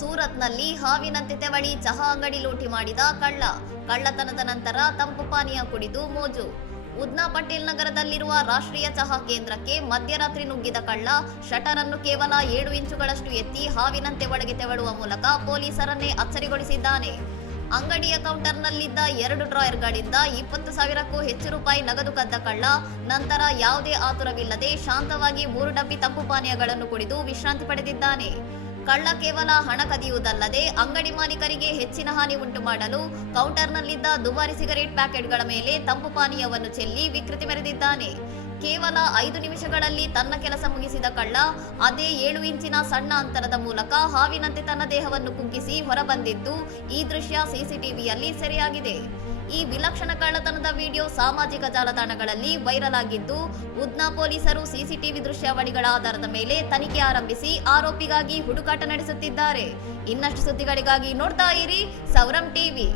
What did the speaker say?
ಸೂರತ್ನಲ್ಲಿ ಹಾವಿನಂತೆ ತೆವಳಿ ಚಹಾ ಅಂಗಡಿ ಲೂಟಿ ಮಾಡಿದ ಕಳ್ಳತನದ ನಂತರ ತಂಪು ಪಾನೀಯ ಕುಡಿದು ಮೋಜು. ಉದ್ನಾ ಪಟೇಲ್ ನಗರದಲ್ಲಿರುವ ರಾಷ್ಟ್ರೀಯ ಚಹಾ ಕೇಂದ್ರಕ್ಕೆ ಮಧ್ಯರಾತ್ರಿ ನುಗ್ಗಿದ ಕಳ್ಳ ಶಟರ್ ಅನ್ನು ಕೇವಲ 7 ಇಂಚುಗಳಷ್ಟು ಎತ್ತಿ ಹಾವಿನಂತೆ ಒಳಗೆ ತೆವಳುವ ಮೂಲಕ ಪೊಲೀಸರನ್ನೇ ಅಚ್ಚರಿಗೊಳಿಸಿದ್ದಾನೆ. ಅಂಗಡಿಯ ಕೌಂಟರ್ನಲ್ಲಿದ್ದ 2 ಡ್ರಾಯರ್ಗಳಿಂದ 20,000ಕ್ಕೂ ಹೆಚ್ಚು ರೂಪಾಯಿ ನಗದು ಕದ್ದ ಕಳ್ಳ ನಂತರ ಯಾವುದೇ ಆತುರವಿಲ್ಲದೆ ಶಾಂತವಾಗಿ 3 ಡಬ್ಬಿ ತಂಪು ಪಾನೀಯಗಳನ್ನು ಕುಡಿದು ವಿಶ್ರಾಂತಿ ಪಡೆದಿದ್ದಾನೆ. ಕಳ್ಳ ಕೇವಲ ಹಣ ಕದಿಯುವುದಲ್ಲದೆ ಅಂಗಡಿ ಮಾಲೀಕರಿಗೆ ಹೆಚ್ಚಿನ ಹಾನಿ ಉಂಟು ಮಾಡಲು ಕೌಂಟರ್ನಲ್ಲಿದ್ದ ದುಬಾರಿ ಸಿಗರೇಟ್ ಪ್ಯಾಕೆಟ್ಗಳ ಮೇಲೆ ತಂಪು ಪಾನೀಯವನ್ನು ಚೆಲ್ಲಿ ವಿಕೃತಿ ಮೆರೆದಿದ್ದಾನೆ. ಕೇವಲ 5 ನಿಮಿಷಗಳಲ್ಲಿ ತನ್ನ ಕೆಲಸ ಮುಗಿಸಿದ ಕಳ್ಳ ಅದೇ 7 ಇಂಚಿನ ಸಣ್ಣ ಅಂತರದ ಮೂಲಕ ಹಾವಿನಂತೆ ತನ್ನ ದೇಹವನ್ನು ಕುಗ್ಗಿಸಿ ಹೊರಬಂದಿದ್ದು ಈ ದೃಶ್ಯ ಸಿಸಿಟಿವಿಯಲ್ಲಿ ಸೆರೆಯಾಗಿದೆ. ಈ ವಿಲಕ್ಷಣ ಕಳ್ಳತನದ ವಿಡಿಯೋ ಸಾಮಾಜಿಕ ಜಾಲತಾಣಗಳಲ್ಲಿ ವೈರಲ್ ಆಗಿದ್ದು, ಉದ್ನಾ ಪೊಲೀಸರು ಸಿಸಿಟಿವಿ ದೃಶ್ಯಾವಳಿಗಳ ಆಧಾರದ ಮೇಲೆ ತನಿಖೆ ಆರಂಭಿಸಿ ಆರೋಪಿಗಾಗಿ ಹುಡುಕಾಟ ನಡೆಸುತ್ತಿದ್ದಾರೆ. ಇನ್ನಷ್ಟು ಸುದ್ದಿಗಳಿಗಾಗಿ ನೋಡ್ತಾ ಇರಿ ಸೌರಂ ಟಿವಿ.